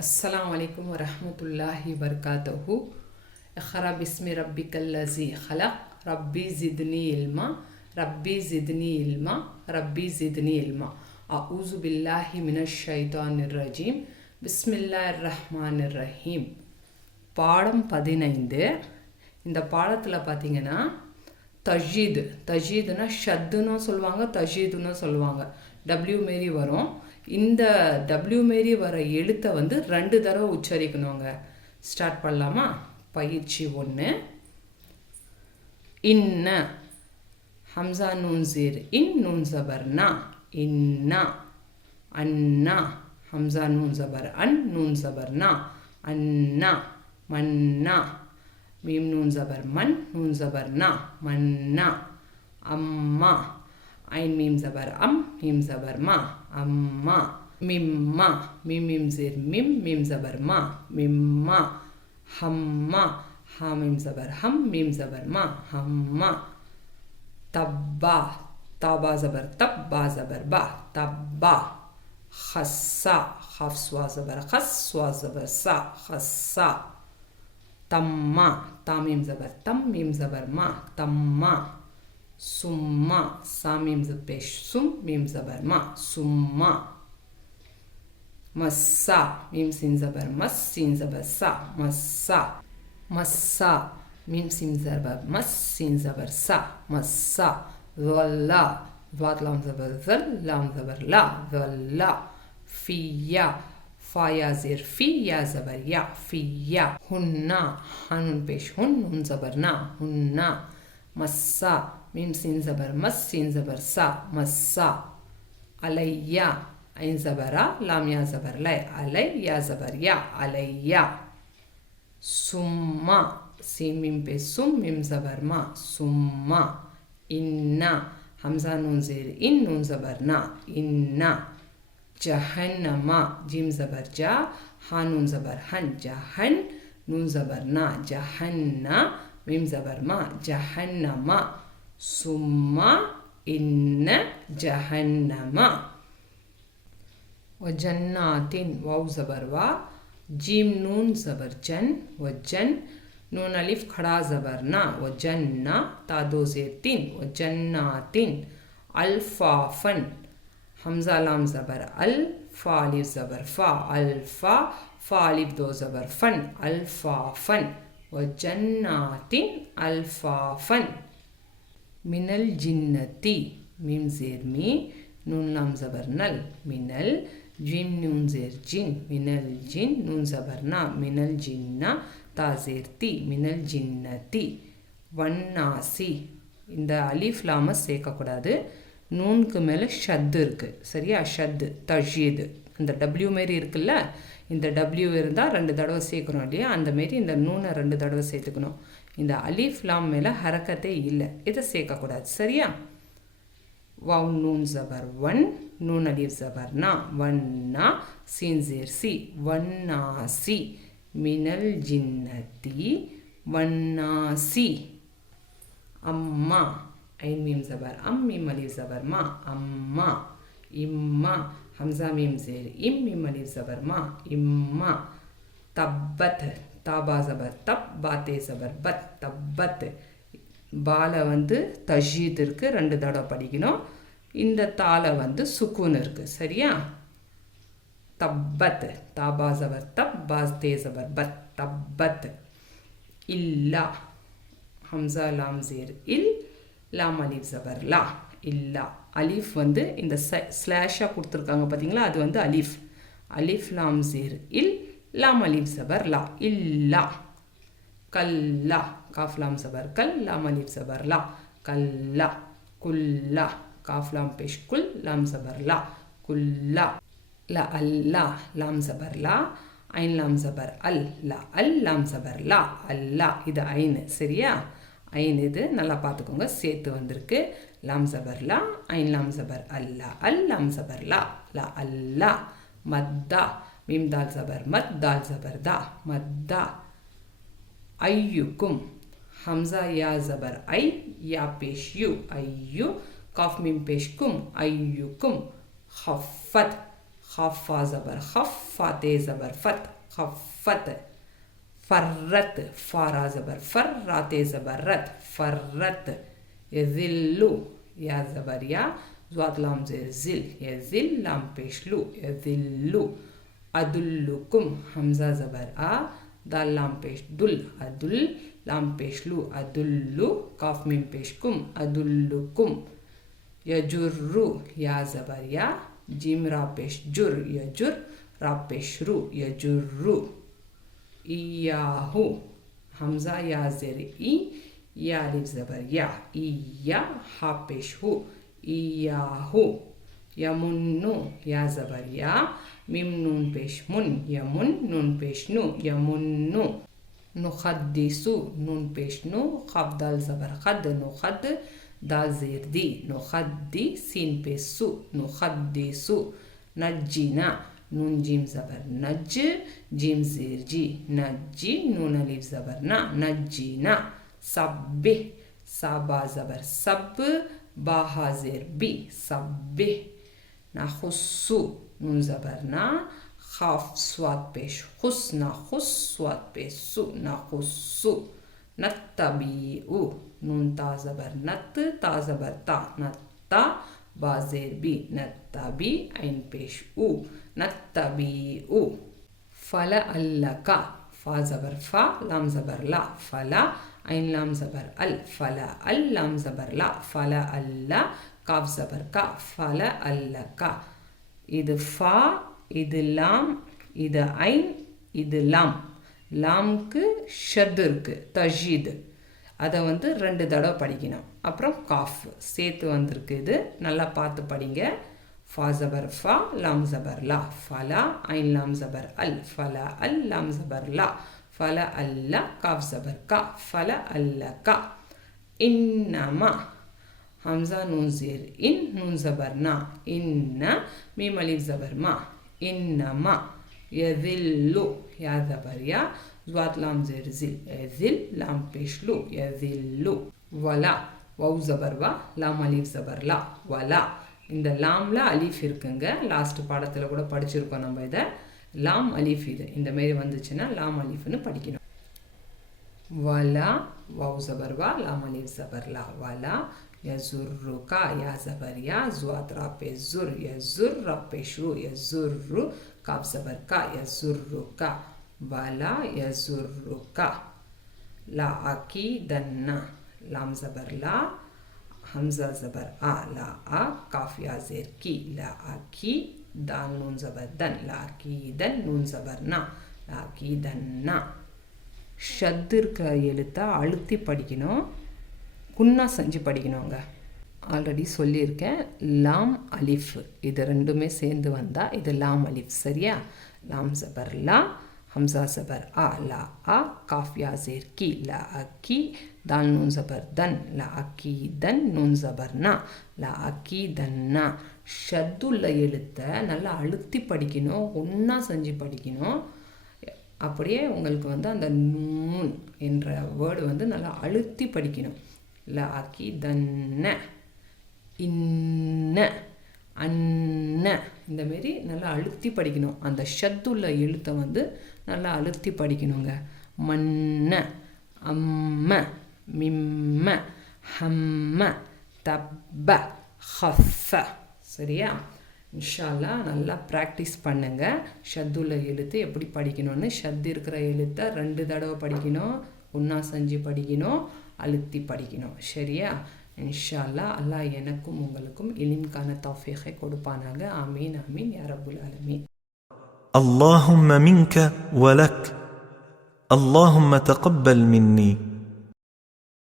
अस्सलामु अलैकुम व रहमतुल्लाहि व बरकातहू। इक़रा बिस्मि रब्बिकल्लज़ी ख़लक़ रब्बी ज़िदनी इल्मा रब्बी ज़िदनी इल्मा रब्बी ज़िदनी इल्मा। अऊज़ु बिल्लाहि मिनश ஷைத்தானிர் ரஜீம் பிஸ்மில்லாஹிர் ரஹ்மானிர் ரஹீம். பாடம் 15. இந்த பாடத்தில் பார்த்தீங்கன்னா தஜீதுனா ஷத்துன்னு சொல்லுவாங்க, தஜீதுன்னு சொல்லுவாங்க. டபிள்யூ மாரி வரும். இந்த டபிள்யூ மாரி வர எழுத்தை வந்து 2 தடவை உச்சரிக்கணுங்க. ஸ்டார்ட் பண்ணலாமா? பயிற்சி 1. இன்ன ஹம்சா நூன் ஜீர் இன் நூன் ஜபர் நா இன்னா. அன்னா ஹம்சா நூன் ஜபர் அன் நூன் ஜபர் நா அன்னா. மன்னா மீம் நூன் ஜபர் மன் நூன் ஜபர் நா மன்னா. அம்மா ஐன் மீம் ஜபர் அம் மீம் ஜபர் மா அம்மா. மிம்மா மீம் மீம் ஜீர் மிம் மீம் ஜபர் மா மிம்மா. ஹம்மா ஹா மீம் ஜபர் ஹம் மீம் ஜபர் மா ஹம்மா. தப்பா தாபா ஜபர் தப் பா ஜபர் பா தப்பா. ஹஸ்ஸா ஹஃப் ஸ்வா ஜபர் ஹஸ் ஸ்வா ஜபர் சா ஹஸ்ஸா. தம்மா தா மீம் ஜபர் தம் மீம் ஜபர் மா தம்மா. சும்மா சா மீம் ஜபர் பேஷ் சும் மீம் ஜபர் மா சும்மா. மஸ்ஸா மீம் சின் ஜபர் மஸ் சின் ஜபர் சா மஸ்ஸா. மஸ்ஸா மீம் சின் ஜபர் மஸ் சின் ஜபர் சா மஸ்ஸா. வல்லா வாத் லாம் ஜபர் ஜல் லாம் ஜபர் லா வல்லா. ஃபியா ஃபாயா ஜீர் ஃபி யா ஜபர் யா ஃபியா. ஹுன்னா ஹானூன் பேஷ் ஹுன் நூன் ஜபர் நா ஹுன்னா. மஸ்ஸா மீம் சின் ஜபர் மஸ் சின் ஜபர் சா மஸ்ஸா. அலையா ஐன் ஜபரா லாம் யா ஜபர் லை அலை யா ஜபர் யா அலையா. சும்மா சீன் மீம் பேஷ் சும் மீம் ஜபர் மா சும்மா. இன்னா ஹம்சா நூன் ஜீர் இன் நூன் ஜபர் நா இன்னா. ஜஹன்னமா ஜீம் ஜபர் ஜா ஹா நூன் ஜபர் ஹன் ஜஹன் நூன் ஜபர் நா ஜஹன்னா மீம் ஜபர் மா ஜஹன்னமா. சும்மா இன்ன ஜஹன்னமா. வஜன்னாத்தின் வாவ் ஜபர் வா ஜீம் நூன் ஜபர் ஜன் வஜன் नून अलिफ खड़ा ज़बर ना वजन्ना ता दो ज़ेर तीन वजन्नातिन. अल्फाफन हमज़ा लाम ज़बर अल फ़ा अलिफ ज़बर फ़ा अल्फ़ा फ़ा अलिफ दो ज़बर फ़न अल्फ़ाफ़न वजन्नातिन अल्फ़ाफ़न. मिनल जिन्नती मीम ज़ेर मी नून लाम ज़बर नल मिनल जिम नून ज़ेर जिन मिनल जिन नून ज़बर ना मिनल जिन्ना தாசீர் தி மினல் ஜின்னதி. வன்னாசி இந்த அலீஃப் லாம சேர்க்கக்கூடாது. நூனுக்கு மேலே ஷத்து இருக்குது, சரியா? ஷத்து தஜீது இந்த டபிள்யூ மாரி இருக்குல்ல, இந்த டபிள்யூ இருந்தால் 2 தடவை சேர்க்கணும் இல்லையா? அந்தமாரி இந்த நூனை 2 தடவை சேர்த்துக்கணும். இந்த அலீஃப் லாம் மேலே ஹரக்கத்தே இல்லை, இதை சேர்க்கக்கூடாது, சரியா? வாவ் நூன் ஜபர் ஒன் நூன் அலீஃப் ஜபர் நா வன்னா சீன் ஜீர் சி வன்னாசி. மினல் ஜின்னதி வன்னாசி. அம்மா ஐன் மீம் ஜபர் அம் மீம் அலிஃப் ஜபர் மா அம்மா. இம்மா ஹம்சா மீம் ஜேர் இம் மீம் அலிஃப் ஜபர் மா இம்மா. தப்பத் தாபா ஜபர் தப் பாத்தே ஜபர் பத் தப்பத். பால வந்து தஜீத் இருக்குது, 2 தடவை படிக்கணும். இந்த தால வந்து சுக்கூன் இருக்குது, சரியா? தப்பத் தாபா ஜபர் தப் பாஸ் தே ஜபர் பத் தப்பத். இல்லா ஹம்சா லாம் ஜீர் இல் லாம் அலிஃப் ஜபர் லா இல்லா. அலிஃப் வந்து இந்த ஸ்லாஷாக கொடுத்துருக்காங்க பார்த்தீங்களா, அது வந்து அலிஃப். அலிஃப் லாம் ஜீர் இல் லாம் அலிஃப் ஜபர் லா இல்லா. கல்லா காஃப் லாம் ஜபர் கல் லாம் அலிஃப் ஜபர் லா கல்லா. குல்லா காஃப் லாம் பேஷ் குல் லாம் ஜபர் லா குல்லா. لا அல்லா லாம் ஜபர் லா ஐன் லாம் ஜபர் அல் லா அல் லாம் ஜபர் லா அல்லா. இது ஐன், சரியா? ஐன் இது நல்லா பார்த்துக்கோங்க, சேர்த்து வந்திருக்கு. லாம் ஜபர் லா ஐன் லாம் ஜபர் அல்லா அல் லாம் ஜபர் லா லா அல்லா. மத்தா மீம் தால் ஜபர் மத் தால் ஜபர் தா மத்தா. ஐயுக்கும் ஹம்சா யா ஜபர் ஐ யா பேஷ் யு ஐயு காஃப் மீம் பேஷ் கும் ஐயுக்கும். ஹஃபத் خف فا زبر خف فا تے زبر فت خفت فرت فا را زبر فر را تے زبر رت فرت يذل یا زبر یا زوات لام زیر زل يذل لام پیش لو يذل أدلكم حمزة زبر آ دال لام پیش دل أدل لام پیش لو أدل قاف میم پیش کم أدلكم يجر یا زبر یا جیم را پیش جر يجر را پیش رو يجر إياه حمزة یا زیر ای یا الف زبر یا إيا ها پیش هو إياه يمنو یا زبر یا میم نون پیش من یمن نون پیش نو یمنو نخدسو نون پیش نو خف دال زبر خد نخد دال زیر دی نخدی سین پیش سو نخدسو نجینا نون جیم زبر نج جیم زیر جی نجی نون الف زبر نا نجینا سبح سابا زبر سب با ها زیر بی سبح نخصو نون زبر نا خاف سواد پیش خس نخص سواد پیش سو نخصو نتبیعو نون تا زبر نت تا زبر تا نتا با زیر بی نتبی عین پیش او نتبیعو فلعلک فا زبر فا لام زبر لا فلا عین لام زبر ال فلا ال لام زبر لا فلا اللہ காஃப் ஜபர் கா ஃபல அல்லக இது ஃபா இது லாம் இது ஐன் இது லாம் லாம்க்கு ஷத் இருக்கு தஜீத் அதை வந்து 2 தடவை படிக்கணும் அப்புறம் காஃப் சேர்த்து வந்திருக்கு இது நல்லா பார்த்து படிங்க ஃபா ஜபர் ஃபா லாம் ஜபர் லா ஃபலா ஐன் லாம் ஜபர் அல் ஃபலா அல் லாம் ஜபர் லா ஃபல அல்ல காஃப் ஜபர் கா ஃபல அல்லக இன்னமா حمزة نون زير إن نون زبر نا إن ميم ألف زبر ما إنما يذل يا زبر يا زوات لام زير زل يذل لام بيشلو يذل ولا واو زبر وا لام ألف زبر لا ولا இந்த லாம்ல அலிஃப் இருக்குங்க லாஸ்ட் பாடத்துல கூட படிச்சிருக்கோம் நம்ம இத லாம் அலிஃப் இது இந்த மாதிரி வந்துச்சுன்னா லாம் அலிஃப்னு படிக்கணும் வலா வாவ் ஜபர் வா லாம் அலிஃப் ஜபர் லா வலா يزرك يا زبر يا زوات را پیش زر يزر را پیش رو يزر کاف زبر کا يزرك ولا يزرك لا أكيدن لام زبر لا حمزة زبر آ لا آ کاف یا زیر کی لا أكي دال نون زبر دن لا أكيدن نون زبر نا لا أكيدن ஷத் இருக்கிற எழுத்தை அழுத்தி படிக்கணும் குன்னா செஞ்சு படிக்கணுங்க ஆல்ரெடி சொல்லியிருக்கேன் லாம் அலிஃப் இது ரெண்டுமே சேர்ந்து வந்தால் இது லாம் அலிஃப் சரியா லாம் ஜபர் லா ஹம்சா ஜபர் ஆ லா ஆ காஃப் யா ஜேர் கி லா அக்கி தால் நூன் ஜபர் தன் லா அக்கி தன் நூன் ஜபர் நா லா அக்கி தன்னா ஷத்துள்ள எழுத்தை நல்லா அழுத்தி படிக்கணும் ஒன்றா செஞ்சு படிக்கணும் அப்படியே உங்களுக்கு வந்து அந்த நூன் என்ற வேர்டு வந்து நல்லா அழுத்தி படிக்கணும் لا أكيدن இன்ன அன்ன இந்த மாரி நல்லா அழுத்தி படிக்கணும் அந்த ஷத்துள்ள எழுத்தை வந்து நல்லா அழுத்தி படிக்கணுங்க மன்ன அம்ம மிம்ம ஹம்ம தப்ப ஹஃப சரியா இன்ஷா அல்லாஹ் நல்லா ப்ராக்டிஸ் பண்ணுங்க ஷத்துள்ள எழுத்து எப்படி படிக்கணும்னு ஷத் இருக்கிற எழுத்தை 2 தடவை படிக்கணும் ஒன்றா செஞ்சு படிக்கணும் அழுத்தி படிக்கணும் சரியா இன்ஷா அல்லாஹ் அல்லாஹ் எனக்கும் உங்களுக்கும் இல்முக்கான தௌஃபீகை கொடுப்பானாக ஆமீன் ஆமீன் யா ரப்பல் ஆலமீன் اللهم منك ولك اللهم تقبل مني